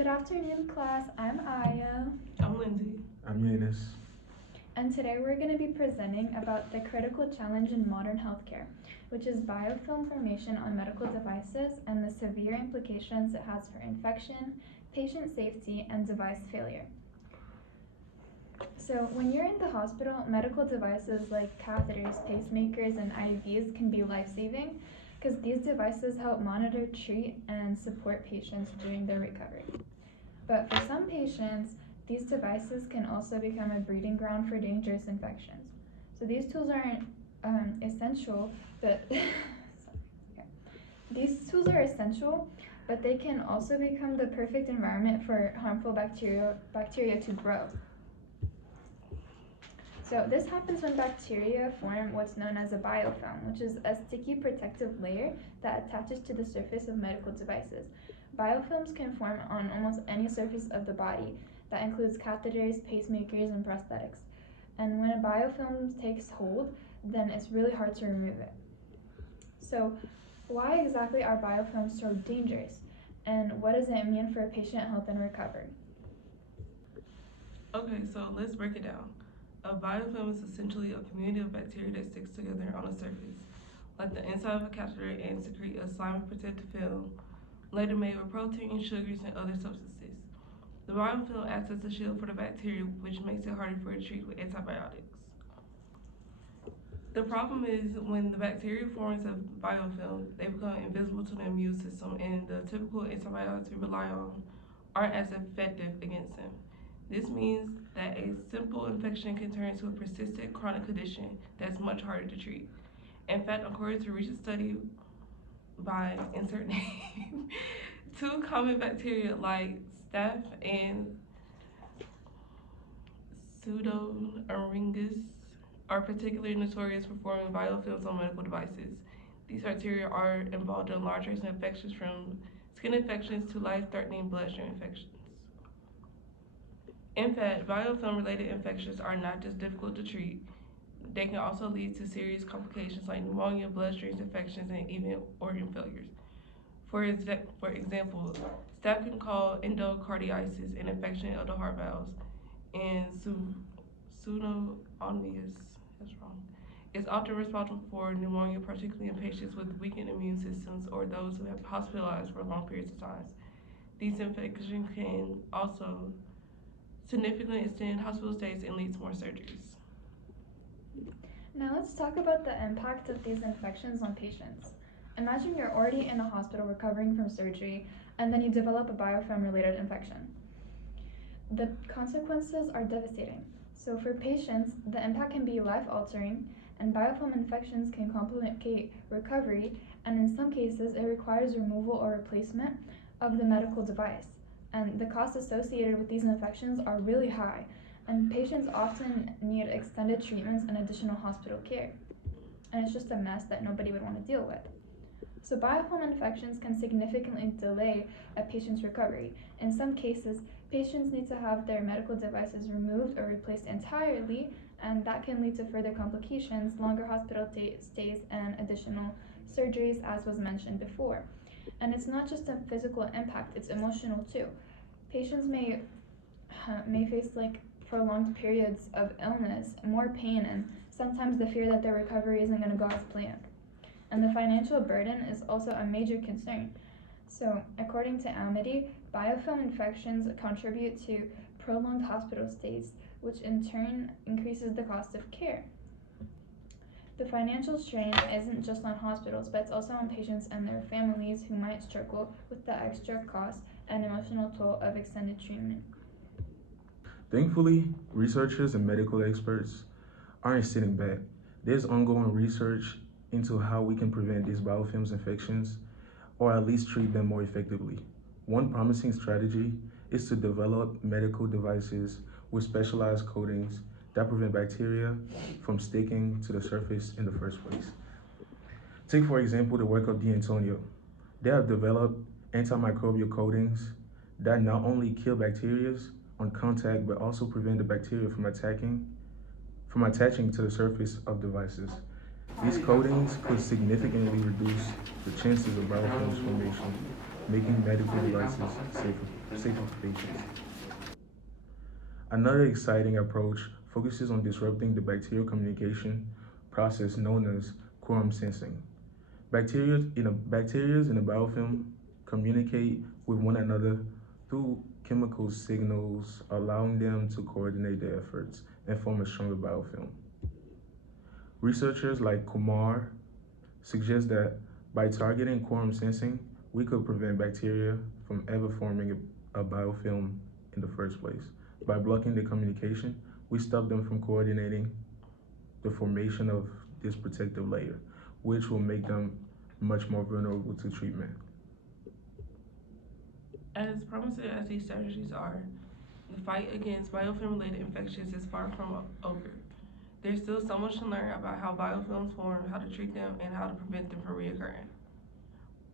Good afternoon, class. I'm Aya, I'm Lindsay. I'm Eunice. and today we're going to be presenting about the critical challenge in modern healthcare, which is biofilm formation on medical devices and the severe implications it has for infection, patient safety, and device failure. So, when you're in the hospital, medical devices like catheters, pacemakers, and IVs can be life-saving because these devices help monitor, treat, and support patients during their recovery. But for some patients, these devices can also become a breeding ground for dangerous infections. So these tools aren't essential, but these tools are essential, but they can also become the perfect environment for harmful bacteria to grow. So this happens when bacteria form what's known as a biofilm, which is a sticky protective layer that attaches to the surface of medical devices. Biofilms can form on almost any surface of the body. That includes catheters, pacemakers, and prosthetics. And when a biofilm takes hold, then it's really hard to remove it. So why exactly are biofilms so dangerous? And what does it mean for patient health and recovery? Okay, so let's break it down. A biofilm is essentially a community of bacteria that sticks together on a surface, like the inside of a catheter, and secrete a slimy protective film, later made with proteins, sugars, and other substances. The biofilm acts as a shield for the bacteria, which makes it harder for it to treat with antibiotics. The problem is when the bacteria forms a biofilm, they become invisible to the immune system, and the typical antibiotics we rely on aren't as effective against them. This means that a simple infection can turn into a persistent chronic condition that's much harder to treat. In fact, according to a recent study by insert name, two common bacteria like staph and pseudoaeryngus are particularly notorious for forming biofilms on medical devices. These bacteria are involved in large rates of infections from skin infections to life-threatening bloodstream infections. In fact, biofilm-related infections are not just difficult to treat, they can also lead to serious complications like pneumonia, bloodstream infections, and even organ failures. For example, staph can cause endocarditis, an infection of the heart valves, and pseudomonas, that's wrong, is often responsible for pneumonia, particularly in patients with weakened immune systems or those who have been hospitalized for long periods of time. These infections can also significantly extend hospital stays and lead to more surgeries. Now let's talk about the impact of these infections on patients. Imagine you're already in a hospital recovering from surgery, and then you develop a biofilm-related infection. The consequences are devastating. So for patients, the impact can be life-altering, and biofilm infections can complicate recovery, and in some cases, it requires removal or replacement of the medical device. And the costs associated with these infections are really high, and patients often need extended treatments and additional hospital care. And it's just a mess that nobody would want to deal with. So biofilm infections can significantly delay a patient's recovery. In some cases, patients need to have their medical devices removed or replaced entirely, and that can lead to further complications, longer hospital stays, and additional surgeries, as was mentioned before. And it's not just a physical impact, it's emotional too. Patients may face prolonged periods of illness, more pain, and sometimes the fear that their recovery isn't going to go as planned. And the financial burden is also a major concern. So, according to Amity, biofilm infections contribute to prolonged hospital stays, which in turn increases the cost of care. The financial strain isn't just on hospitals, but it's also on patients and their families who might struggle with the extra cost and emotional toll of extended treatment. Thankfully, researchers and medical experts aren't sitting back. There's ongoing research into how we can prevent these biofilms infections or at least treat them more effectively. One promising strategy is to develop medical devices with specialized coatings that prevent bacteria from sticking to the surface in the first place. Take, for example, the work of D'Antonio. They have developed antimicrobial coatings that not only kill bacteria on contact but also prevent the bacteria from attaching to the surface of devices. These coatings could significantly reduce the chances of biofilm formation, making medical devices safer for patients. Another exciting approach focuses on disrupting the bacterial communication process known as quorum sensing. Bacteria in a biofilm communicate with one another through chemical signals, allowing them to coordinate their efforts and form a stronger biofilm. Researchers like Kumar suggest that by targeting quorum sensing, we could prevent bacteria from ever forming a biofilm in the first place. By blocking the communication, we stop them from coordinating the formation of this protective layer, which will make them much more vulnerable to treatment. As promising as these strategies are, the fight against biofilm-related infections is far from over. There's still so much to learn about how biofilms form, how to treat them, and how to prevent them from reoccurring.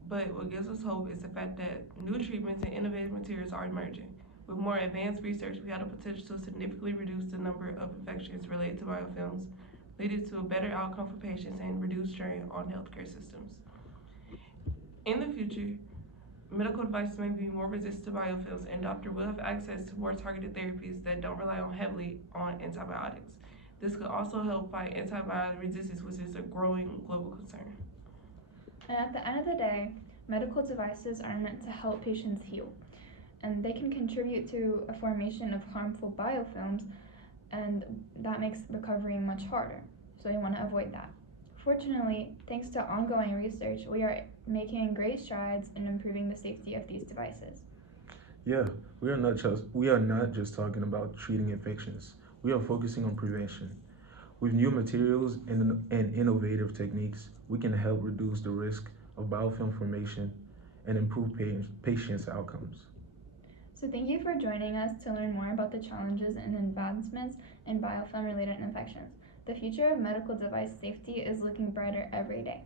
But what gives us hope is the fact that new treatments and innovative materials are emerging. With more advanced research, we have the potential to significantly reduce the number of infections related to biofilms, leading to a better outcome for patients and reduced strain on healthcare systems. In the future, medical devices may be more resistant to biofilms, and doctors will have access to more targeted therapies that don't rely heavily on antibiotics. This could also help fight antibiotic resistance, which is a growing global concern. And at the end of the day, medical devices are meant to help patients heal, and they can contribute to a formation of harmful biofilms, and that makes recovery much harder. So you want to avoid that. Fortunately, thanks to ongoing research, we are making great strides in improving the safety of these devices. Yeah, we are not just talking about treating infections. We are focusing on prevention. With new materials and innovative techniques, we can help reduce the risk of biofilm formation and improve patients' outcomes. So thank you for joining us to learn more about the challenges and advancements in biofilm related infections. The future of medical device safety is looking brighter every day.